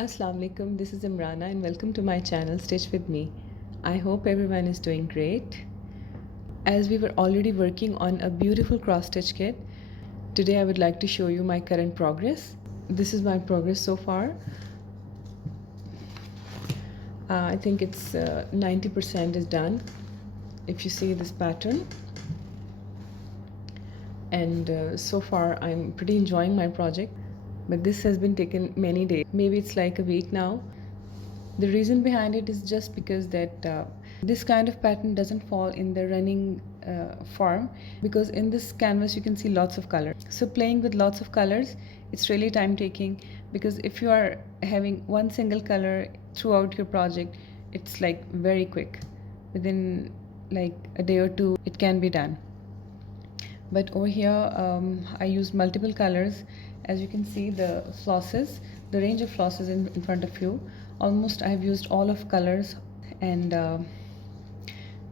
Assalamu alaikum, this is Imrana and welcome to my channel Stitch with me. I hope everyone is doing great. As we were already working on a beautiful cross stitch kit, today I would like to show you my current progress. This is my progress so far. I think it's 90% is done if you see this pattern. And so far I'm pretty enjoying my project, but this has been taken many days. Maybe it's like a week now. The reason behind it is just because that this kind of pattern doesn't fall in the running form, because in this canvas you can see lots of color. So playing with lots of colors, it's really time taking, because if you are having one single color throughout your project, it's like very quick. Within like a day or two, it can be done. But over here I used multiple colors. As you can see, the range of flosses in front of you, almost I've used all of colors. And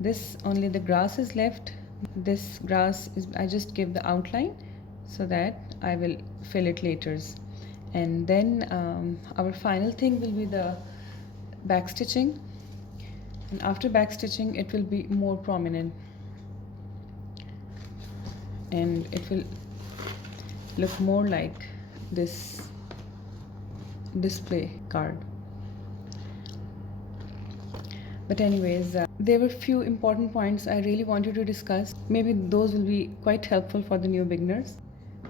this only the grass is left. This grass is, I just give the outline so that I will fill it later. And then our final thing will be the back stitching, and after back stitching it will be more prominent and it will look more like this display card. But anyways, there were few important points I really wanted to discuss. Maybe those will be quite helpful for the new beginners.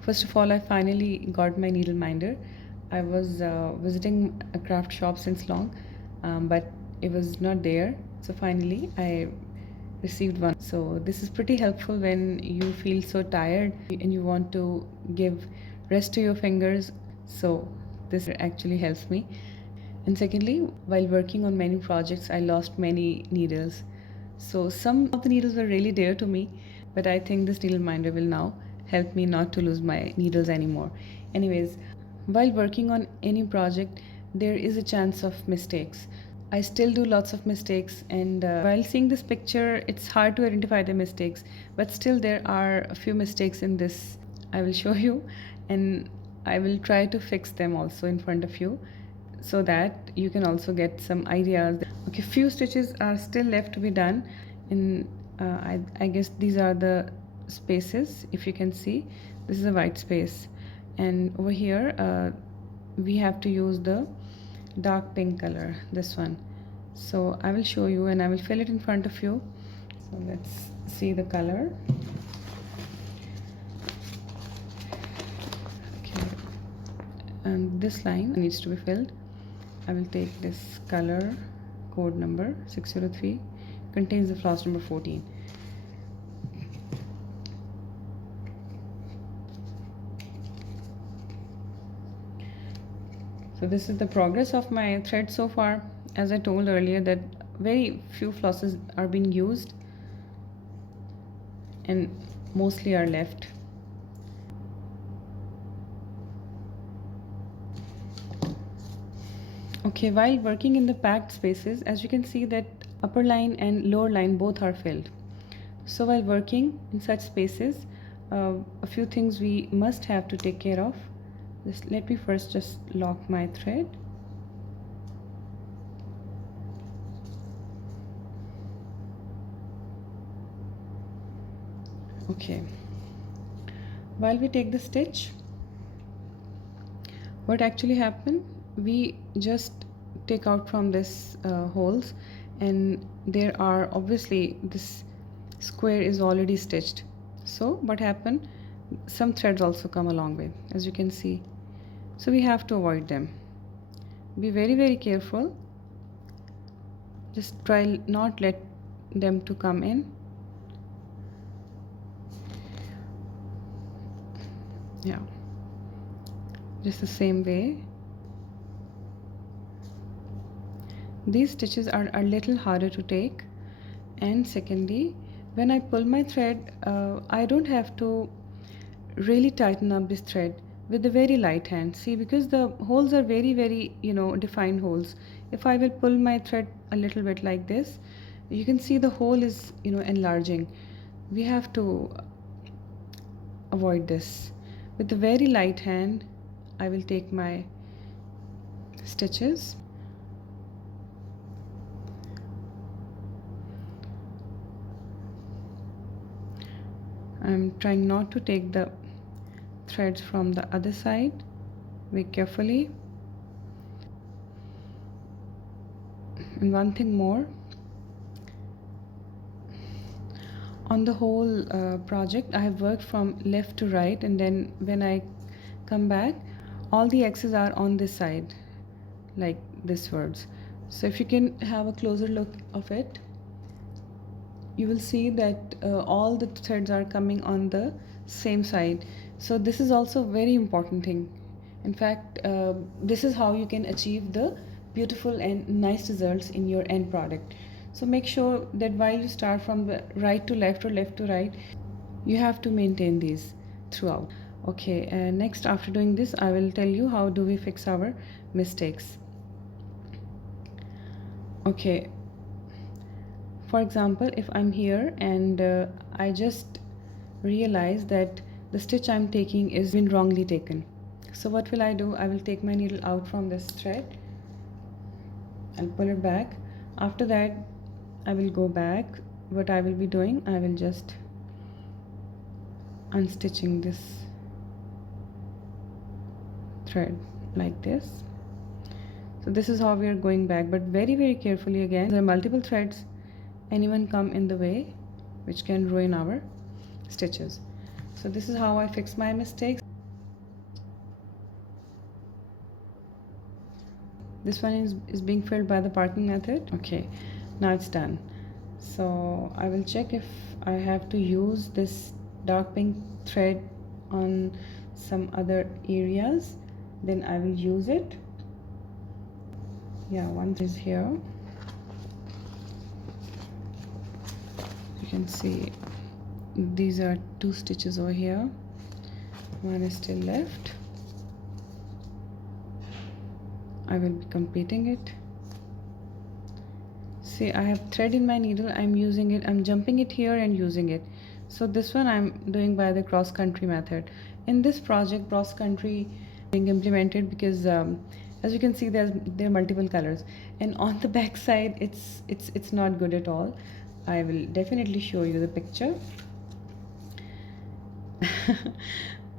First of all, I finally got my Needleminder. I was visiting a craft shop since long, but it was not there. So finally I received one. So this is pretty helpful when you feel so tired and you want to give rest to your fingers. So this actually helps me. And secondly, while working on many projects, I lost many needles. So some of the needles were really dear to me, but I think this Needleminder will now help me not to lose my needles anymore. Anyways, while working on any project, there is a chance of mistakes. I still do lots of mistakes, and while seeing this picture, it's hard to identify the mistakes, but still there are a few mistakes in this. I will show you, and I will try to fix them also in front of you, so that you can also get some ideas. Okay, few stitches are still left to be done. And I guess these are the spaces. If you can see, this is a white space, and over here we have to use the dark pink color, this one. So I will show you and I will fill it in front of you. So let's see the color. Okay, and this line needs to be filled. I will take this color, code number 603, contains the floss number 14. So this is the progress of my thread so far. As I told earlier, that very few flosses are being used and mostly are left. Okay, while working in the packed spaces, as you can see that upper line and lower line both are filled. So while working in such spaces, a few things we must have to take care of. Let me first just lock my thread. Okay, while we take the stitch, what actually happened, we just take out from this holes, and there are obviously this square is already stitched. So what happened, some threads also come along with, as you can see. So we have to avoid them. Be very, very careful. Just try not let them to come in. Yeah, just the same way. These stitches are a little harder to take. And secondly, when I pull my thread, I don't have to really tighten up this thread with a very light hand. See, because the holes are very, very, defined holes. If I will pull my thread a little bit like this, you can see the hole is, enlarging. We have to avoid this. With a very light hand, I will take my stitches. I'm trying not to take the threads from the other side very carefully. And one thing more, on the whole project I have worked from left to right, and then when I come back all the X's are on this side like this words. So if you can have a closer look of it, you will see that all the threads are coming on the same side. So this is also a very important thing. In fact, this is how you can achieve the beautiful and nice results in your end product. So make sure that while you start from the right to left or left to right, you have to maintain these throughout. Okay, next, after doing this, I will tell you how do we fix our mistakes. Okay, for example, if I'm here and I just realize that the stitch I'm taking is been wrongly taken. So what will I do? I will take my needle out from this thread. I'll pull it back. After that, I will go back. What I will be doing, I will just unstitching this thread like this. So this is how we are going back, but very carefully. Again, there are multiple threads, anyone come in the way which can ruin our stitches. So this is how I fix my mistakes. This one is being filled by the parking method. Okay, now it's done. So I will check if I have to use this dark pink thread on some other areas, then I will use it. Yeah, one is here. You can see these are 2 stitches over here, one is still left. I will be completing it. See, I have thread in my needle, I'm using it, I'm jumping it here and using it. So this one I'm doing by the cross country method. In this project, cross country being implemented because as you can see, there are multiple colors, and on the back side it's not good at all. I will definitely show you the picture.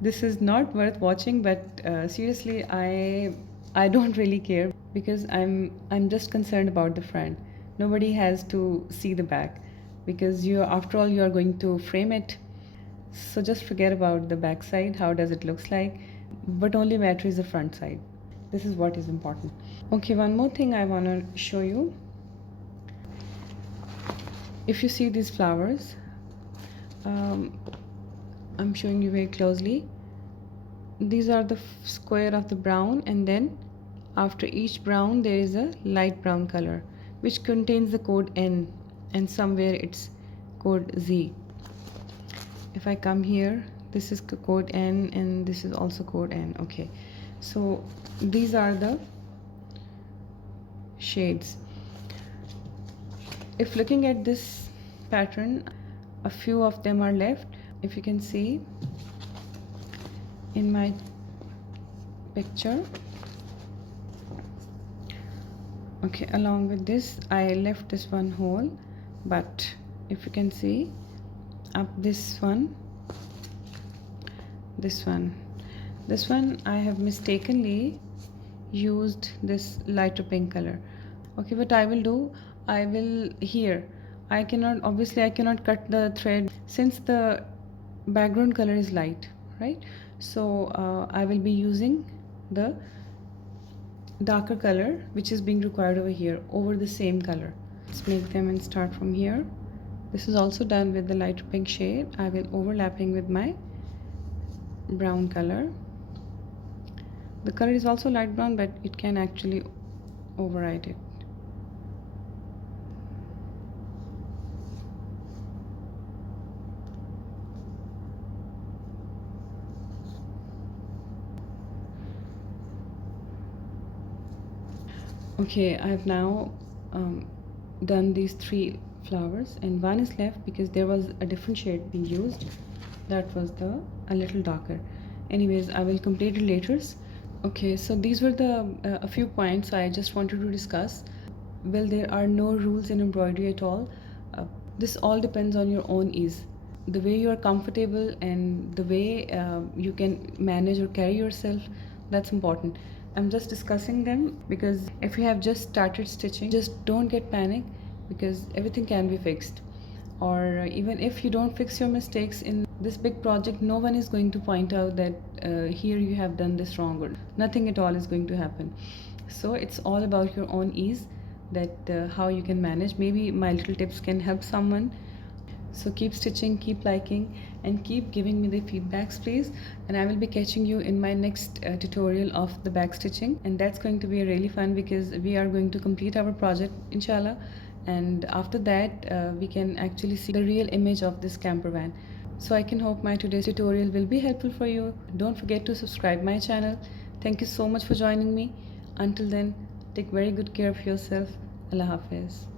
This is not worth watching, but seriously, I don't really care because I'm just concerned about the front. Nobody has to see the back because after all you are going to frame it. So just forget about the back side, how does it looks like, but only matter is the front side. This is what is important. Okay, one more thing I want to show you. If you see these flowers, I'm showing you very closely. These are the square of the brown, and then after each brown there is a light brown color which contains the code N, and somewhere it's code Z. If I come here, this is code N and this is also code N. Okay, so these are the shades. If looking at this pattern, a few of them are left. If you can see in my picture. Okay, along with this I left this one whole, but if you can see up this one I have mistakenly used this lighter pink color. Okay, what I will do, I will here, I cannot cut the thread since the background color is light, right? So I will be using the darker color which is being required over here over the same color. Let's make them and start from here. This is also done with the lighter pink shade. I will overlapping with my brown color. The color is also light brown, but it can actually override it. Okay, I have now done these 3 flowers, and one is left because there was a different shade being used. That was a little darker. Anyways, I will complete it later. Okay, so these were the a few points I just wanted to discuss. Well, there are no rules in embroidery at all. Uh, this all depends on your own ease. The way you are comfortable and the way you can manage or carry yourself, that's important. I'm just discussing them because if you have just started stitching, just don't get panic because everything can be fixed. Or even if you don't fix your mistakes in this big project, no one is going to point out that here you have done this wrong, or nothing at all is going to happen. So it's all about your own ease, that how you can manage. Maybe my little tips can help someone. So keep stitching, keep liking, and keep giving me the feedbacks, please. And I will be catching you in my next tutorial of the back stitching, and that's going to be really fun because we are going to complete our project, inshallah. And after that, we can actually see the real image of this camper van. So I can hope my today's tutorial will be helpful for you. Don't forget to subscribe my channel. Thank you so much for joining me. Until then, take very good care of yourself. Allah Hafiz.